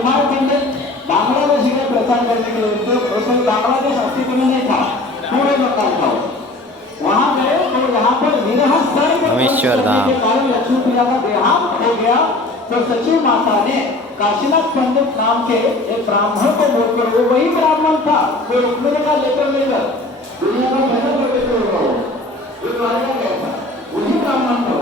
निर्माण केंद्र बांग्लादेश में प्रचार करने के लिए, तो उस समय बांग्लादेश अस्तित्व में नहीं था, पूरे बंगाल था। वहां गए तो यहाँ पर रामेश्वर धाम लक्ष्मी प्रिया का देहांत हो गया। तो सचिव माता ने काशीनाथ पंडित नाम के एक ब्राह्मण को बोलकर, वो वही ब्राह्मण था जो रुक्मिणी का लेकर दुनिया में भजन करके गया था, वही ब्राह्मण था।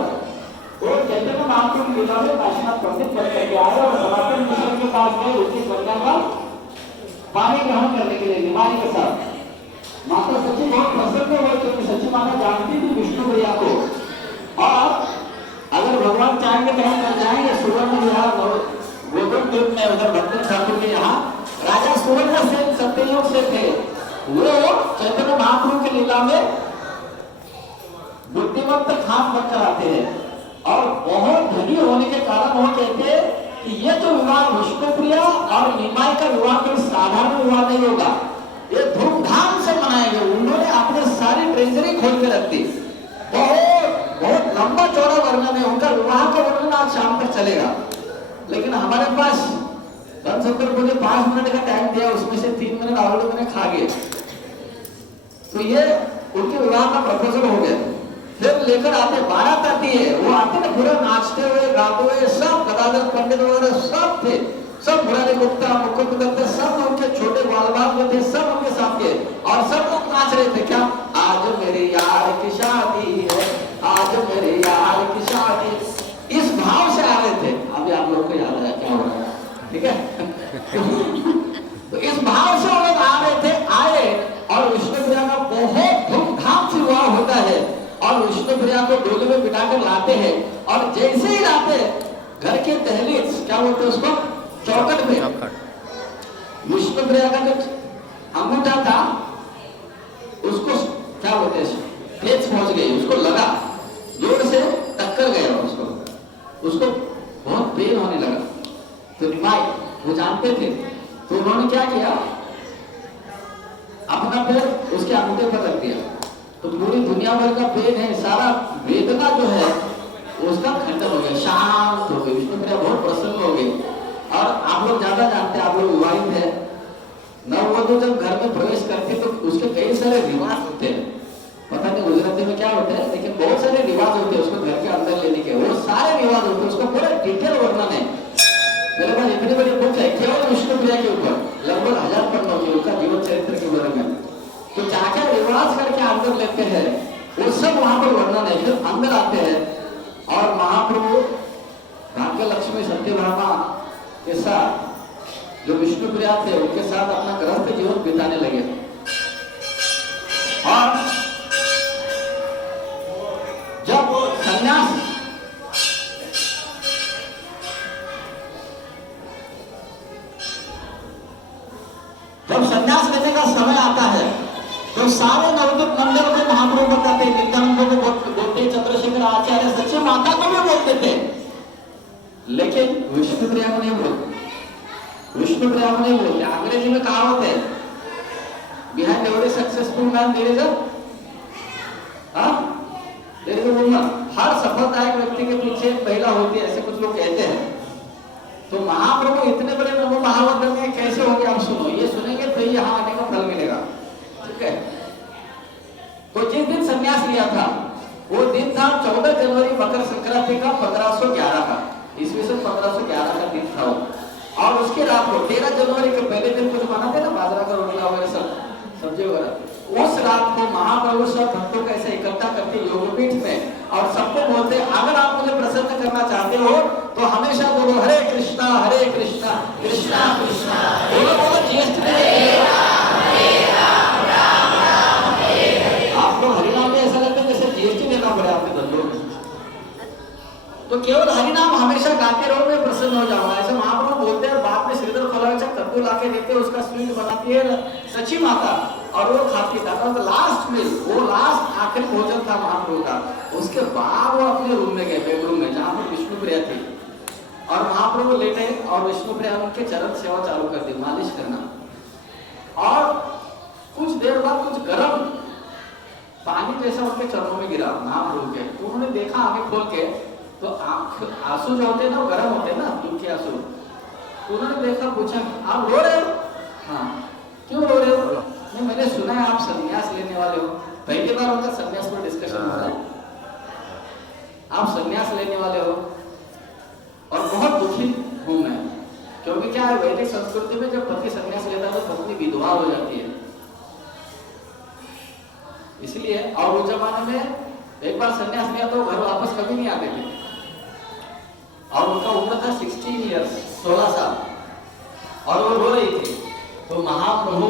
वो चैतन्य महाप्रभु की लीला में काशीनाथ पंडित बन करके आए और सनातन मिश्र के पास गए उसकी गंगा का पानी ग्रहण करने के लिए निमाई के साथ। माता सची बहुत प्रसन्न हुए क्योंकि सची माता जानती थी विष्णु प्रिया को, और अगर भगवान चाहेंगे तो हम कर जाएंगे सुवर्ण विहार गोकुल द्वीप में, उधर भक्ति ठाकुर के यहाँ राजा सुवर्ण सेन सत्ययुग से थे। वो चैतन्य महाप्रभु की लीला में बुद्धिमंत खान बनकर आते हैं और बहुत धनी होने के कारण वो कहते हैं कि ये जो विवाह विष्णुप्रिया और निमाई का विवाह कोई साधारण विवाह नहीं होगा, ये धूमधाम से मनाएंगे। उन्होंने अपने सारी ट्रेजरी खोल के रख दी, बहुत बहुत लंबा चौड़ा वर्णन है उनका, विवाह का वर्णन आज शाम तक चलेगा। लेकिन हमारे पास धनसंतर मुझे 5 मिनट का टाइम दिया, उसमें से 3 मिनट ऑलरेडी मैंने खा गए। तो ये उनके विवाह का प्रपोजल हो गया। फिर लेकर आते, बारात आती है, वो आते ना पूरा नाचते हुए गाते हुए, सब गदाधर पंडित वगैरह सब थे, सब मुरारी गुप्ता मुकुंद दत्त सब उनके छोटे बाल बाल जो थे सब उनके साथ थे और सब लोग नाच रहे थे। क्या आज मेरे यार की शादी है, आज मेरे यार की शादी, इस भाव से आ रहे थे। अभी आप लोग को याद आया क्या हो रहा है, ठीक है। तो इस भाव से वो लोग आ रहे थे, आए और विष्णुप्रिया का बहुत धूमधाम से विवाह होता है और विष्णुप्रिया को डोले में बिठाकर लाते हैं और जैसे ही लाते घर के दहलीज क्या बोलते हैं उसको, चौखट में विष्णुप्रिया का जो अंगूठा था उसको क्या बोलते हैं, ठेस पहुंच गई, उसको लगा, जोर से टक्कर गया उसको बहुत पेन होने लगा। तो निमाई वो जानते थे, तो उन्होंने क्या किया, अपना पैर उसके अंगूठे पर रख दिया। तो पूरी दुनिया भर का पेन है, सारा वेदना जो है उसका खंडन हो गया, शांत हो गई, विष्णुप्रिया बहुत प्रसन्न हो गई। और आप लोग ज्यादा जानते हैं, आप लोग विवाहित है, नववधु जब घर में प्रवेश करती है तो उसके कई सारे रिवाज होते हैं, पता नहीं गुजराती में क्या होता है, लेकिन बहुत सारे रिवाज होते हैं उसको घर के अंदर लेने के, वो सारे रिवाज होते हैं, उसका पूरा डिटेल वर्णन है। मेरे पास इतनी बड़ी बुक है केवल विष्णुप्रिया के ऊपर, लगभग 1000 पन्नों की, उनका जीवन चरित्र के बारे में। तो क्या क्या रिवाज करके अंदर लेते हैं वो सब वहां पर वर्णन है। फिर अंदर आते हैं और महाप्रभु भाग्य लक्ष्मी सत्यभामा के साथ जो विष्णुप्रिया थे उनके साथ अपना गृहस्थ जीवन बिताने लगे। और जब संन्यास लेने का समय आता है तो सारे नवदीप मंदिर को महाप्रभु बताते, नित्यानंद को बोलते, चंद्रशेखर आचार्य सच्ची माता को भी बोलते थे, लेकिन विष्णुप्रिया को नहीं बोलते। विष्णुप्रिया को नहीं बोलते। अंग्रेजी में कहावत है, behind every successful man there is a woman. हर सफलदायक व्यक्ति के पीछे एक महिला होती है, ऐसे कुछ लोग कहते हैं। तो महाप्रभु इतने बड़े नमो महावत में कैसे होंगे, आप सुनो, ये सुनेंगे तो यहाँ आने का फल मिलेगा, ठीक है। तो जिस दिन संन्यास लिया था वो दिन था 14 जनवरी मकर संक्रांति का 1511 का, ईस्वी सन 1511 का दिन था वो। और उसके रात को 13 जनवरी के पहले दिन कुछ बनाते ना, बाजरा का रोटला वगैरह सब सब्जी वगैरह, उस रात को महाप्रभु सब भक्तों को ऐसे इकट्ठा करके योगपीठ में और सबको बोलते, अगर आप मुझे प्रसन्न करना चाहते हो तो हमेशा बोलो हरे कृष्णा कृष्णा कृष्णा बोलो बोलो ज्येष्ठ आप लोग हरिनाम में ऐसा लगता है जैसे जीएसटी देना पड़े आपके धंधों में। तो केवल हरिनाम हमेशा गाते रहो, मैं प्रसन्न हो जाऊंगा, ऐसे महाप्रभु बोलते हैं। बाद में श्रीधर खोलाचा कद्दू लाके देते, उसका स्वीट बनाती है सची माता और वो खाती था। तो लास्ट में वो लास्ट आखिरी भोजन था महाप्रभु का। उसके बाद वो अपने रूम में गए, बेडरूम में, जहाँ पर विष्णुप्रिया थी, और महाप्रभु लेटे और विष्णुप्रिया उनके चरण सेवा चालू कर दी, मालिश करना। और कुछ देर बाद कुछ गर्म पानी जैसा उनके चरणों में गिरा महाप्रभु के। तो उन्होंने देखा आंखें खोल के, तो आंसू जो होते हैं ना वो गर्म होते हैं ना, दुख के आंसू, उन्होंने देखा, पूछा आप रो रहे हो? हाँ। क्यों रो रहे हो? नहीं, मैंने सुना है आप संन्यास लेने वाले हो। पहली बार उनका संन्यास पर डिस्कशन हो रहा है। आप संन्यास लेने वाले हो और बहुत दुखी हूं मैं, क्योंकि क्या है, वैदिक संस्कृति में जब पति संन्यास लेता है तो पत्नी विधवा हो जाती है, इसलिए। और उस जमाने में एक बार संन्यास लिया तो घर वापस कभी नहीं आते थे। और उनका उम्र था 16 ईयर्स, 16 साल, और वो रो रही थी। तो महाप्रभु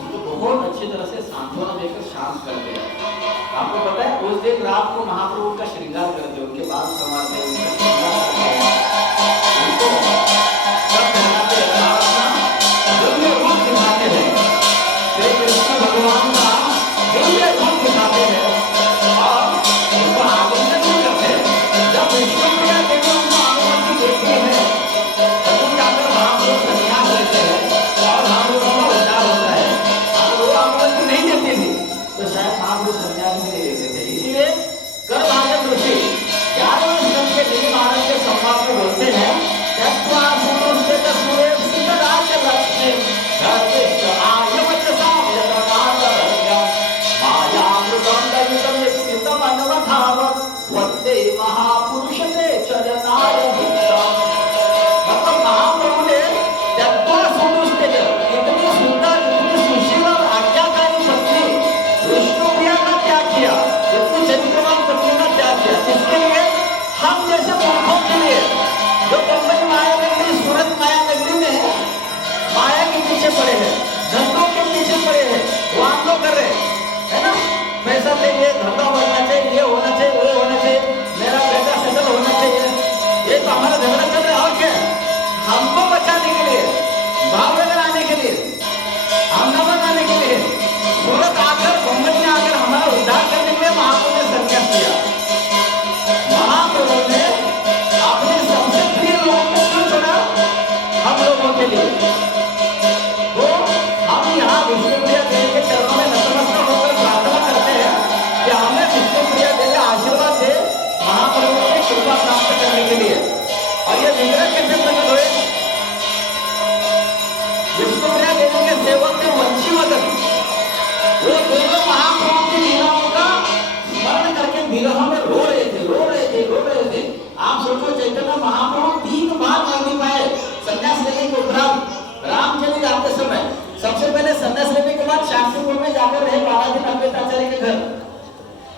उनको बहुत अच्छी तरह से सांत्वना देकर शांत करते हैं। आपको पता है उस दिन रात को महाप्रभु का श्रृंगार करते हैं, उनके बाद संवारते हैं, उनका श्रृंगार करते हैं, उनको सब पहनाते हैं, अपना दिव्य रूप दिखाते हैं, श्री कृष्ण भगवान का दिव्य रूप दिखाते हैं और उनको आलिंगन भी करते हैं। जब विष्णुप्रिया देवी उनको अनुमति देती है तब जाकर महाप्रभु संन्यास लेते हैं और महाप्रभु का उद्धार होता है। अगर वो अनुमति नहीं देती थी तो शायद महाप्रभु संन्यास भी नहीं लेते थे। इसीलिए गर्भागम ऋषि 11वें स्कंद के देवी महाराज के संवाद में बोलते हैं, त्यक्त्वा सुमोस्ते तस्मये सीतराज्य लक्ष्मी धर्मेश्च आयवचसां यतनादरण्यं मायामृतं दयितं यत्सितं अन्वधावत् वन्दे महापुरुषते चरणाय भिन्नम्। मतलब महाप्रभु ने त्यक्त्वा सुमोस्ते, इतनी सुंदर, इतनी सुशील और आज्ञाकारी पत्नी विष्णुप्रिया का त्याग किया, इतनी चरित्रवान पत्नी का त्याग किया, किसके लिए? हम जैसे मूर्खों के लिए, जो बम्बई माया नगरी, सूरत माया नगरी में माया के पीछे पड़े हैं, धंधों के पीछे पड़े हैं, वो आप लोग कर रहे हैं, है ना? पैसा चाहिए, धंधा बढ़ना चाहिए, ये होना चाहिए, वो होना चाहिए, मेरा बेटा सेटल होना चाहिए, ये तो हमारा झगड़ा चल रहा है। और क्या? हमको बचाने के लिए, भावनगर आने के लिए, अहमदाबाद आने के लिए, सूरत आकर, मुंबई में आकर हमारा उद्धार करने के लिए महाप्रभु ने संन्यास लिया। महाप्रभु ने अपने सबसे प्रिय लोगों को क्यों छोड़ा? हम लोगों के लिए। तो हम यहाँ विष्णुप्रिया देवी के चरणों में नतमस्तक होकर प्रार्थना करते हैं कि हमें विष्णुप्रिया देवी आशीर्वाद दे महाप्रभु की कृपा प्राप्त करने के लिए। और ये विग्रह कैसे प्रकट हुए? विष्णुप्रिया देवी के सेवक थे वंशीवदन, वो दोनों महाप्रभु की लीलाओं का स्मरण करके विरह में रो रहे थे, रो रहे थे, रो रहे थे। आप सोचो, चैतन्य महाप्रभु 3 बार नवदीप आए संन्यास लेने के उपरांत। राम चले जाते समय सबसे पहले संन्यास लेने के बाद शांतिपुर में जाकर रहे 12 दिन अद्वैताचार्य के घर,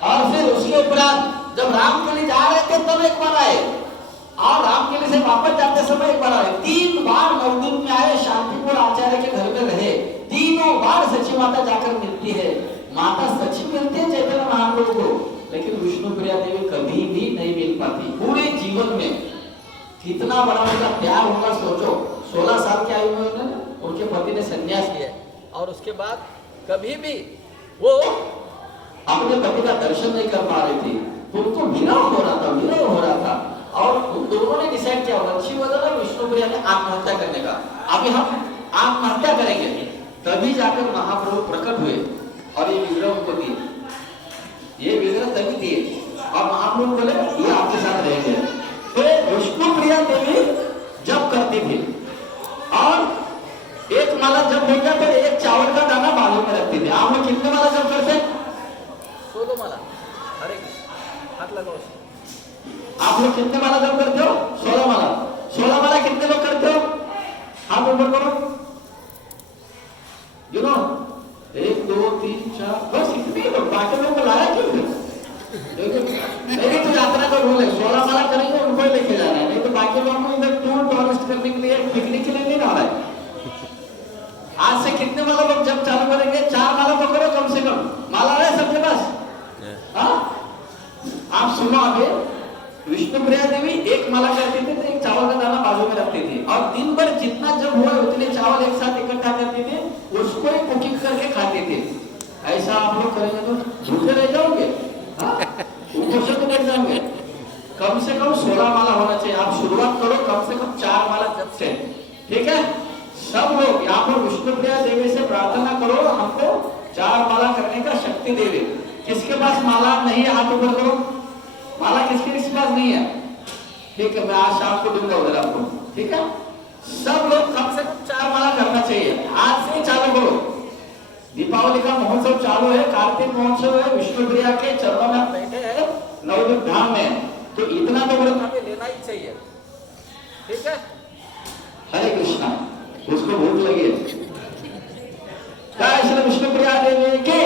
और फिर उसके उपरांत जब राम के लिए जा रहे थे तब एक बार आए, और राम के लिए से वापस जाते समय एक बार आए। 3 बार नवदीप में आए, शांतिपुर आचार्य के घर में रहे। तीनों बार सची माता जाकर मिलती है। माता सची मिलती है चैतन्य महाप्रभु को, लेकिन विष्णुप्रिया देवी कभी भी नहीं मिल पाती पूरे जीवन में। कितना बड़ा उनका प्यार होगा सोचो। 16 साल की आयु में उनके पति ने संन्यास लिया और उसके बाद कभी भी वो अपने पति का दर्शन नहीं कर पा रही थी, तो उनको विरह हो रहा था, विरह हो रहा था। और उन दोनों ने डिसाइड किया, वंशीवदन और विष्णुप्रिया ने आत्महत्या करने का। अभी हम आत्महत्या करेंगे। तभी जाकर महाप्रभु प्रकट हुए और ये विग्रह उनको दिए, ये विग्रह तभी दिए, और महाप्रभु बोले ये आपके साथ रहेंगे। तो विष्णुप्रिया देवी जब करती थी, और एक माला जब हो गया तो एक चावल का दाना बालों में रखती थी। आप लोग कितने माला जब करते? 16 माला। अरे हाथ लगाओ। आप लोग कितने माला जब करते हो? 16 माला। 16 माला कितने लोग करते हो? आप ऊपर करो, यू नो, 1 2 3 4, बस इतने लोग। बाकी लोगों को लाया क्यों? नहीं तो यात्रा का रूल है, 16 माला करेंगे उनको ही लेके जाना है, नहीं तो बाकी लोगों को इधर टूर टूरिस्ट करने के लिए, पिकनिक के लिए नहीं आ रहा है। आज से कितने माला लोग जब चालू करेंगे? 4 माला तो करो कम से कम। माला है सबके पास? हाँ, आप सुनो। अभी विष्णुप्रिया देवी 1 माला करती थी तो 1 चावल का दाना बाजू में रखती थी, और दिन भर जितना जब हुआ उतने चावल एक साथ इकट्ठा करती थी, उसको ही कुकिंग करके खाती थी। ऐसा आप लोग करेंगे तो भूखे रह जाओगे, कुपोषण तो बैठ जाओगे। कम से कम 16 माला होना चाहिए। आप शुरुआत करो कम से कम 4 माला जब से, ठीक है? सब लोग यहाँ पर विष्णुप्रिया देवी से प्रार्थना करो, हमको 4 माला करने का शक्ति दे दे। किसके पास माला नहीं है हाथ ऊपर करो। माला किसके पास नहीं है? ठीक है, मैं आज शाम को दूंगा उधर आपको, ठीक है? सब लोग कम से कम 4 माला करना चाहिए। आज से ही चालू करो। दीपावली का महोत्सव चालू है, कार्तिक महोत्सव है, विष्णु प्रिया के चरणों में बैठे हैं नवद्वीप धाम में, तो इतना तो व्रत हमें लेना ही चाहिए। ठीक है, हरे कृष्णा। उसको भूख लगी है। जय श्री विष्णु प्रिया देवी की।